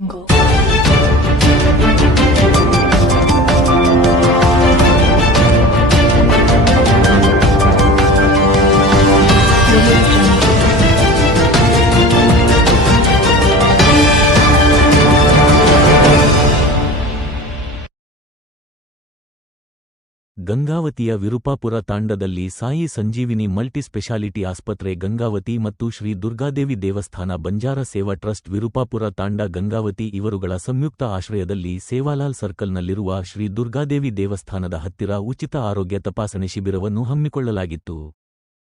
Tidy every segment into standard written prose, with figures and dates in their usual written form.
거. ಗಂಗಾವತಿಯ ವಿರುಪಾಪುರ ತಾಂಡದಲ್ಲಿ ಸಾಯಿ ಸಂಜೀವಿನಿ multispeciality ಆಸ್ಪತ್ರೆ ಗಂಗಾವತಿ ಮತ್ತು ಶ್ರೀ ದುರ್ಗಾದೇವಿ ದೇವಸ್ಥಾನ ಬಂಜಾರ ಸೇವಾ ಟ್ರಸ್ಟ್ ವಿರುಪಾಪುರ ತಾಂಡ ಗಂಗಾವತಿ ಇವರುಗಳ ಸಂಯುಕ್ತ ಆಶ್ರಯದಲ್ಲಿ ಸೇವಾಲಾಲ್ ಸರ್ಕಲ್ನಲ್ಲಿರುವ ಶ್ರೀ ದುರ್ಗಾದೇವಿ ದೇವಸ್ಥಾನದ ಹತ್ತಿರ ಉಚಿತ ಆರೋಗ್ಯ ತಪಾಸಣೆ ಶಿಬಿರವನ್ನು ಹಮ್ಮಿಕೊಳ್ಳಲಾಗಿತ್ತು.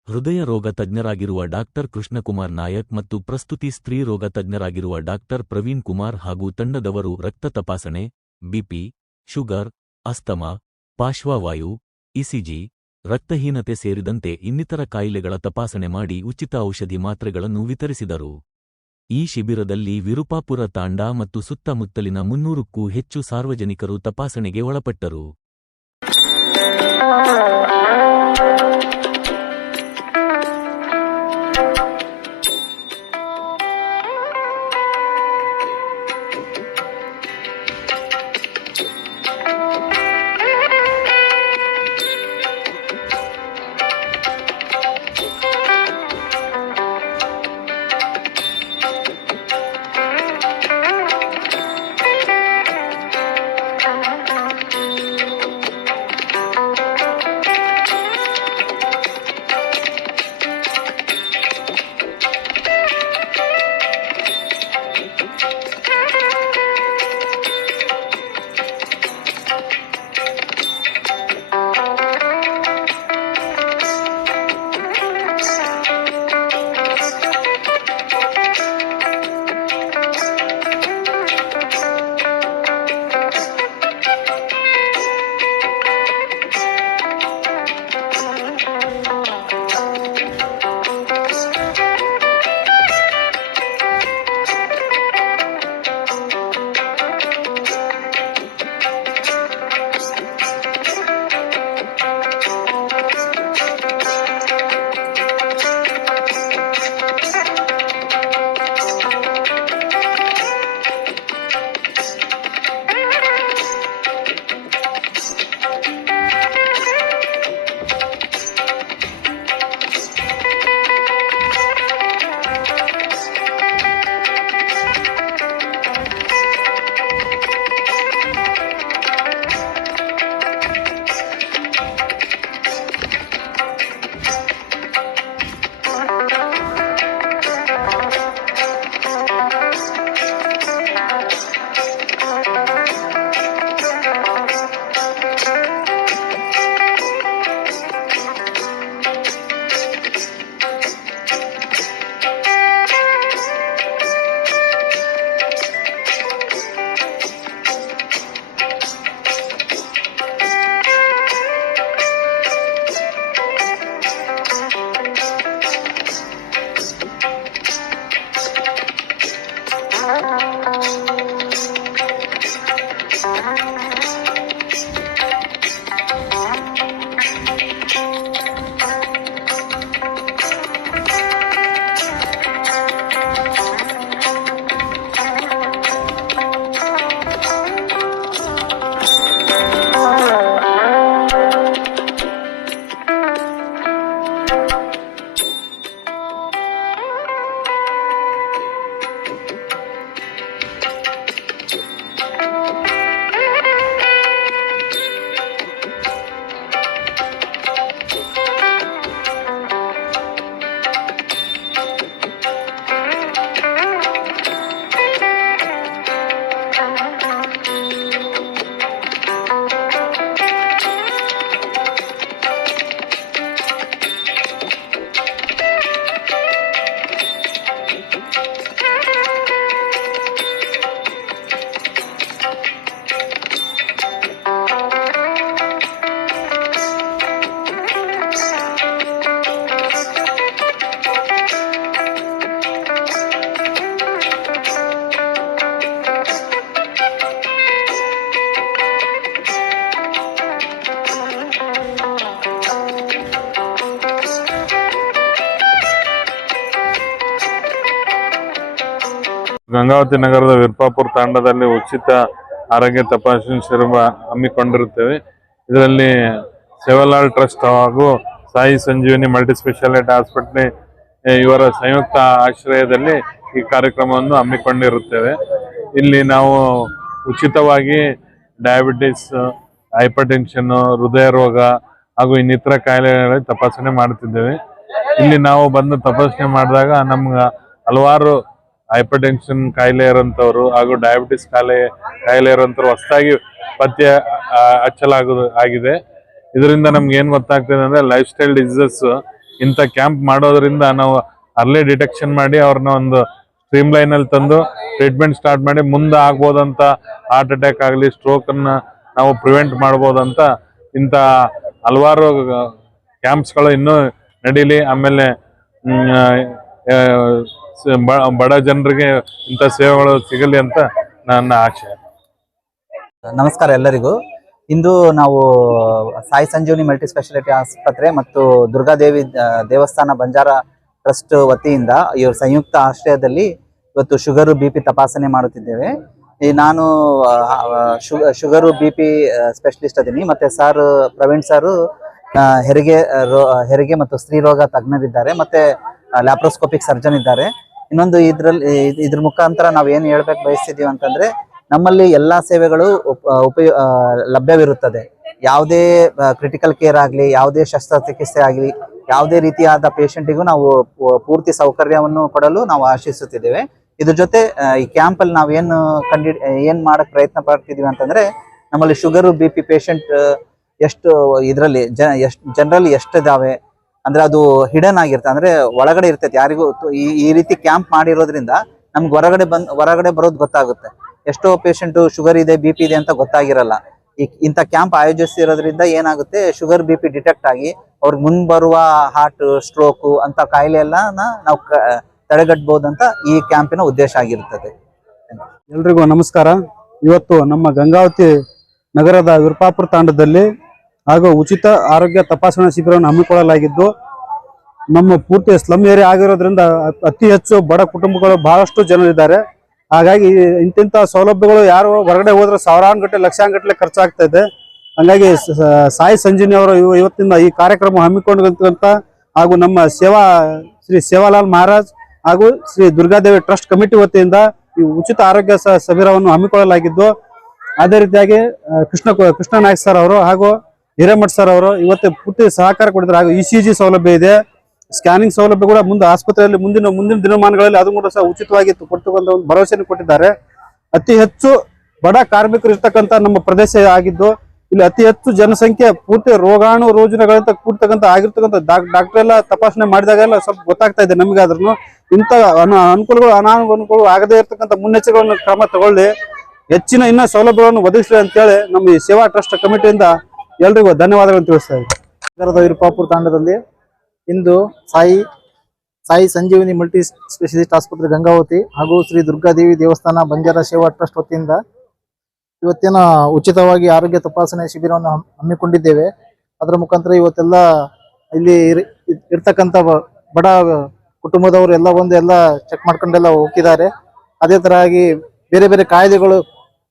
ಹೃದಯ ರೋಗ ತಜ್ಞರಾಗಿರುವ ಡಾಕ್ಟರ್ ಕೃಷ್ಣಕುಮಾರ್ ನಾಯಕ್ ಮತ್ತು ಪ್ರಸ್ತುತಿ ಸ್ತ್ರೀ ರೋಗ ತಜ್ಞರಾಗಿರುವ ಡಾಕ್ಟರ್ ಪ್ರವೀಣ್ ಕುಮಾರ್ ಹಾಗೂ ತಂಡದವರು ರಕ್ತ ತಪಾಸಣೆ, ಬಿಪಿ, ಶುಗರ್, ಅಸ್ತಮಾ, ಪಾರ್ಶ್ವವಾಯು, ಇಸಿಜಿ, ರಕ್ತಹೀನತೆ ಸೇರಿದಂತೆ ಇನ್ನಿತರ ಕಾಯಿಲೆಗಳ ತಪಾಸಣೆ ಮಾಡಿ ಉಚಿತ ಔಷಧಿ ಮಾತ್ರೆಗಳನ್ನು ವಿತರಿಸಿದರು. ಈ ಶಿಬಿರದಲ್ಲಿ ವಿರುಪಾಪುರ ತಾಂಡ ಮತ್ತು ಸುತ್ತಮುತ್ತಲಿನ 300ಕ್ಕೂ ಹೆಚ್ಚು ಸಾರ್ವಜನಿಕರು ತಪಾಸಣೆಗೆ ಒಳಪಟ್ಟರು. ಗಂಗಾವತಿ ನಗರದ ವಿರುಪಾಪುರ ತಾಂಡದಲ್ಲಿ ಉಚಿತ ಆರೋಗ್ಯ ತಪಾಸಣೆ ಶಿಬಿರ ಹಮ್ಮಿಕೊಂಡಿರುತ್ತೇವೆ. ಇದರಲ್ಲಿ ಸೇವಾಲಾಲ್ ಟ್ರಸ್ಟ್ ಹಾಗೂ ಸಾಯಿ ಸಂಜೀವಿನಿ ಮಲ್ಟಿ ಸ್ಪೆಷಾಲಿಟಿ ಆಸ್ಪತ್ರೆ ಇವರ ಸಂಯುಕ್ತ ಆಶ್ರಯದಲ್ಲಿ ಈ ಕಾರ್ಯಕ್ರಮವನ್ನು ಹಮ್ಮಿಕೊಂಡಿರುತ್ತೇವೆ. ಇಲ್ಲಿ ನಾವು ಉಚಿತವಾಗಿ ಡಯಾಬಿಟಿಸ್, ಹೈಪರ್ ಟೆನ್ಷನ್, ಹೃದಯ ರೋಗ ಹಾಗೂ ಇನ್ನಿತರ ಕಾಯಿಲೆಗಳ ತಪಾಸಣೆ ಮಾಡುತ್ತಿದ್ದೇವೆ. ಇಲ್ಲಿ ನಾವು ಬಂದು ತಪಾಸಣೆ ಮಾಡಿದಾಗ ನಮ್ಗೆ ಹಲವಾರು ಹೈಪರ್ ಟೆನ್ಷನ್ ಕಾಯಿಲೆ ಇರೋಂಥವ್ರು ಹಾಗೂ ಡಯಾಬಿಟಿಸ್ ಕಾಯಿಲೆ ಇರೋಂಥವ್ರು ಹೊಸದಾಗಿ ಪತ್ತೆ ಆಗಿದೆ. ಇದರಿಂದ ನಮ್ಗೆ ಏನ್ ಗೊತ್ತಾಗ್ತದೆ ಅಂದ್ರೆ ಲೈಫ್ ಸ್ಟೈಲ್ ಡಿಸೀಸಸ್ ಇಂಥ ಕ್ಯಾಂಪ್ ಮಾಡೋದ್ರಿಂದ ನಾವು ಅರ್ಲಿ ಡಿಟೆಕ್ಷನ್ ಮಾಡಿ ಅವ್ರನ್ನ ಒಂದು ಸ್ಟ್ರೀಮ್ ಲೈನ್ ಅಲ್ಲಿ ತಂದು ಟ್ರೀಟ್ಮೆಂಟ್ ಸ್ಟಾರ್ಟ್ ಮಾಡಿ ಮುಂದೆ ಆಗ್ಬೋದಂತ ಹಾರ್ಟ್ ಅಟ್ಯಾಕ್ ಆಗಲಿ, ಸ್ಟ್ರೋಕ್ ಅನ್ನ ನಾವು ಪ್ರಿವೆಂಟ್ ಮಾಡ್ಬೋದಂತ ಇಂಥ ಹಲವಾರು ಕ್ಯಾಂಪ್ಸ್ಗಳು ಇನ್ನೂ ನಡೀಲಿ. ಆಮೇಲೆ ಬಡ ಜನರಿಗೆ ಇಂಥ ಸೇವೆಗಳು ಸಿಗಲಿ ಅಂತ ನನ್ನ ಆಶೆ. ನಮಸ್ಕಾರ ಎಲ್ಲರಿಗೂ. ಇಂದು ನಾವು ಸಾಯಿ ಸಂಜೀವಿನಿ ಮಲ್ಟಿ ಸ್ಪೆಷಾಲಿಟಿ ಆಸ್ಪತ್ರೆ ಮತ್ತು ದುರ್ಗಾದೇವಿ ದೇವಸ್ಥಾನ ಬಂಜಾರ ಟ್ರಸ್ಟ್ ವತಿಯಿಂದ ಇವರು ಸಂಯುಕ್ತ ಆಶ್ರಯದಲ್ಲಿ ಇವತ್ತು ಶುಗರು BP ತಪಾಸಣೆ ಮಾಡುತ್ತಿದ್ದೇವೆ. ನಾನು ಶುಗರು BP ಸ್ಪೆಷಲಿಸ್ಟ್ ಅದೀನಿ. ಮತ್ತೆ ಸರ್ ಪ್ರವೀಣ್ ಸರ್ ಹೆರಿಗೆ ಮತ್ತು ಸ್ತ್ರೀ ರೋಗ ತಜ್ಞರಿದ್ದಾರೆ, ಮತ್ತೆ ಲ್ಯಾಪ್ರೋಸ್ಕೋಪಿಕ್ ಸರ್ಜನ್ ಇದ್ದಾರೆ. ಇನ್ನೊಂದು ಇದ್ರ ಮುಖಾಂತರ ನಾವು ಏನು ಹೇಳ್ಬೇಕು ಬಯಸ್ತಿದೀವಿ ಅಂತಂದ್ರೆ, ನಮ್ಮಲ್ಲಿ ಎಲ್ಲಾ ಸೇವೆಗಳು ಲಭ್ಯವಿರುತ್ತದೆ. ಯಾವುದೇ ಕ್ರಿಟಿಕಲ್ ಕೇರ್ ಆಗಲಿ, ಯಾವುದೇ ಶಸ್ತ್ರಚಿಕಿತ್ಸೆ ಆಗಲಿ, ಯಾವುದೇ ರೀತಿಯಾದ ಪೇಷಂಟಿಗೂ ನಾವು ಪೂರ್ತಿ ಸೌಕರ್ಯವನ್ನು ಕೊಡಲು ನಾವು ಆಶಿಸುತ್ತಿದ್ದೇವೆ. ಇದ್ರ ಜೊತೆ ಈ ಕ್ಯಾಂಪ್ ಅಲ್ಲಿ ನಾವು ಏನ್ ಮಾಡಕ್ ಪ್ರಯತ್ನ ಪಡ್ತಿದೀವಿ ಅಂತಂದ್ರೆ, ನಮ್ಮಲ್ಲಿ ಶುಗರು BP ಪೇಷಂಟ್ ಎಷ್ಟು ಇದರಲ್ಲಿ ಜನರಲ್ಲಿ ಎಷ್ಟಿದಾವೆ ಅಂದ್ರೆ ಅದು ಹಿಡನ್ ಆಗಿರುತ್ತೆ, ಅಂದ್ರೆ ಒಳಗಡೆ ಇರ್ತೈತೆ. ಯಾರಿಗೂ ಈ ರೀತಿ ಕ್ಯಾಂಪ್ ಮಾಡಿರೋದ್ರಿಂದ ನಮ್ಗೆ ಹೊರಗಡೆ ಬರೋದು ಗೊತ್ತಾಗುತ್ತೆ. ಎಷ್ಟೋ ಪೇಷಂಟ್ ಶುಗರ್ ಇದೆ, BP ಇದೆ ಅಂತ ಗೊತ್ತಾಗಿರಲ್ಲ. ಇಂಥ ಕ್ಯಾಂಪ್ ಆಯೋಜಿಸಿರೋದ್ರಿಂದ ಏನಾಗುತ್ತೆ, ಶುಗರ್ BP ಡಿಟೆಕ್ಟ್ ಆಗಿ ಅವ್ರಿಗೆ ಮುಂದೆ ಬರುವ ಹಾರ್ಟ್, ಸ್ಟ್ರೋಕು ಅಂತ ಕಾಯಿಲೆ ಎಲ್ಲ ನಾವು ತಡೆಗಟ್ಟಬಹುದಂತ ಈ ಕ್ಯಾಂಪಿನ ಉದ್ದೇಶ ಆಗಿರುತ್ತದೆ. ಎಲ್ರಿಗೂ ನಮಸ್ಕಾರ. ಇವತ್ತು ನಮ್ಮ ಗಂಗಾವತಿ ನಗರದ ವಿರುಪಾಪುರ ತಾಂಡದಲ್ಲಿ ಹಾಗೂ ಉಚಿತ ಆರೋಗ್ಯ ತಪಾಸಣಾ ಶಿಬಿರವನ್ನು ಹಮ್ಮಿಕೊಳ್ಳಲಾಗಿದ್ದು, ನಮ್ಮ ಪೂರ್ತಿ ಸ್ಲಮ್ ಏರಿಯಾ ಆಗಿರೋದ್ರಿಂದ ಅತಿ ಹೆಚ್ಚು ಬಡ ಕುಟುಂಬಗಳು ಬಹಳಷ್ಟು ಜನರಿದ್ದಾರೆ. ಹಾಗಾಗಿ ಇಂತಿಂಥ ಸೌಲಭ್ಯಗಳು ಯಾರು ಹೊರಗಡೆ ಹೋದ್ರೆ ಸಾವಿರಾನುಗಟ್ಟಲೆ ಲಕ್ಷಾನುಗಟ್ಟಲೆ ಖರ್ಚಾಗ್ತಾ ಇದೆ. ಹಾಗಾಗಿ ಸಾಯಿ ಸಂಜೀವಿನಿ ಅವರು ಇವತ್ತಿಂದ ಈ ಕಾರ್ಯಕ್ರಮ ಹಮ್ಮಿಕೊಂಡಿರುವಂತ ಹಾಗೂ ನಮ್ಮ ಶ್ರೀ ಸೇವಾಲಾಲ್ ಮಹಾರಾಜ್ ಹಾಗೂ ಶ್ರೀ ದುರ್ಗಾದೇವಿ ಟ್ರಸ್ಟ್ ಕಮಿಟಿ ವತಿಯಿಂದ ಈ ಉಚಿತ ಆರೋಗ್ಯ ಶಿಬಿರವನ್ನು ಹಮ್ಮಿಕೊಳ್ಳಲಾಗಿದ್ದು, ಅದೇ ರೀತಿಯಾಗಿ ಕೃಷ್ಣ ನಾಯ್ಕ್ ಸರ್ ಅವರು ಹಾಗೂ ಹಿರೇಮಠ್ ಸರ್ ಅವರು ಇವತ್ತು ಪೂರ್ತಿ ಸಹಕಾರ ಕೊಟ್ಟಿದ್ದಾರೆ. ಹಾಗೂ ECG ಸೌಲಭ್ಯ ಇದೆ, ಸ್ಕ್ಯಾನಿಂಗ್ ಸೌಲಭ್ಯ ಕೂಡ ಮುಂದೆ ಆಸ್ಪತ್ರೆಯಲ್ಲಿ ಮುಂದಿನ ದಿನಮಾನಗಳಲ್ಲಿ ಅದು ಕೂಡ ಸಹ ಉಚಿತವಾಗಿ ಕೊಡ್ತಕ್ಕಂಥ ಒಂದು ಭರವಸೆಯನ್ನು ಕೊಟ್ಟಿದ್ದಾರೆ. ಅತಿ ಹೆಚ್ಚು ಬಡ ಕಾರ್ಮಿಕರು ಇರ್ತಕ್ಕಂಥ ನಮ್ಮ ಪ್ರದೇಶ ಆಗಿದ್ದು, ಇಲ್ಲಿ ಅತಿ ಹೆಚ್ಚು ಜನಸಂಖ್ಯೆ ಪೂರ್ತಿ ರೋಗಾಣು ರೋಜನೆಗಳಿಂದ ಕೂಡ್ತಕ್ಕಂಥ ಆಗಿರ್ತಕ್ಕಂಥ ಡಾಕ್ಟರ್ ಎಲ್ಲ ತಪಾಸಣೆ ಮಾಡಿದಾಗೆಲ್ಲ ಸ್ವಲ್ಪ ಗೊತ್ತಾಗ್ತಾ ಇದೆ ನಮಗಾದ್ರೂ. ಇಂಥ ಅನುಕೂಲಗಳು ಅನಾನುಕೂಲಗಳು ಆಗದೇ ಇರತಕ್ಕಂಥ ಮುನ್ನೆಚ್ಚರಿಕೆಗಳನ್ನು ಕ್ರಮ ತಗೊಳ್ಳಿ, ಹೆಚ್ಚಿನ ಇನ್ನ ಸೌಲಭ್ಯಗಳನ್ನು ಒದಗಿಸಲಿ ಅಂತೇಳಿ ನಮ್ಮ ಈ ಸೇವಾ ಟ್ರಸ್ಟ್ ಕಮಿಟಿಯಿಂದ ಎಲ್ರಿಗೂ ಧನ್ಯವಾದಗಳನ್ನು ತಿಳಿಸ್ತಾ ಇದ್ದೀವಿ. ನಗರದ ವಿರುಪಾಪುರ ತಾಂಡದಲ್ಲಿ ಇಂದು ಸಾಯಿ ಸಂಜೀವಿನಿ ಮಲ್ಟಿ ಸ್ಪೆಷಲಿಸ್ಟ್ ಆಸ್ಪತ್ರೆ ಗಂಗಾವತಿ ಹಾಗೂ ಶ್ರೀ ದುರ್ಗಾದೇವಿ ದೇವಸ್ಥಾನ ಬಂಜಾರ ಸೇವಾ ಟ್ರಸ್ಟ್ ವತಿಯಿಂದ ಇವತ್ತಿನ ಉಚಿತವಾಗಿ ಆರೋಗ್ಯ ತಪಾಸಣೆ ಶಿಬಿರವನ್ನು ಹಮ್ಮಿಕೊಂಡಿದ್ದೇವೆ. ಅದರ ಮುಖಾಂತರ ಇವತ್ತೆಲ್ಲ ಇಲ್ಲಿ ಇರ್ತಕ್ಕಂಥ ಬಡ ಕುಟುಂಬದವರು ಎಲ್ಲ ಚೆಕ್ ಮಾಡ್ಕೊಂಡೆಲ್ಲ ಹೋಗಿದ್ದಾರೆ. ಅದೇ ತರ ಆಗಿ ಬೇರೆ ಬೇರೆ ಕಾಯಿಲೆಗಳು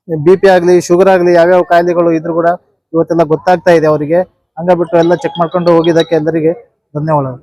BP ಆಗಲಿ, ಶುಗರ್ ಆಗಲಿ, ಯಾವ್ಯಾವ ಕಾಯಿಲೆಗಳು ಇದ್ರು ಕೂಡ ಇವತ್ತೆಲ್ಲ ಗೊತ್ತಾಗ್ತಾ ಇದೆ ಅವರಿಗೆ. ಹಂಗಾಗ್ಬಿಟ್ಟು ಎಲ್ಲ ಚೆಕ್ ಮಾಡ್ಕೊಂಡು ಹೋಗಿದ್ದಕ್ಕೆ ಎಲ್ಲರಿಗೆ ಧನ್ಯವಾದಗಳು.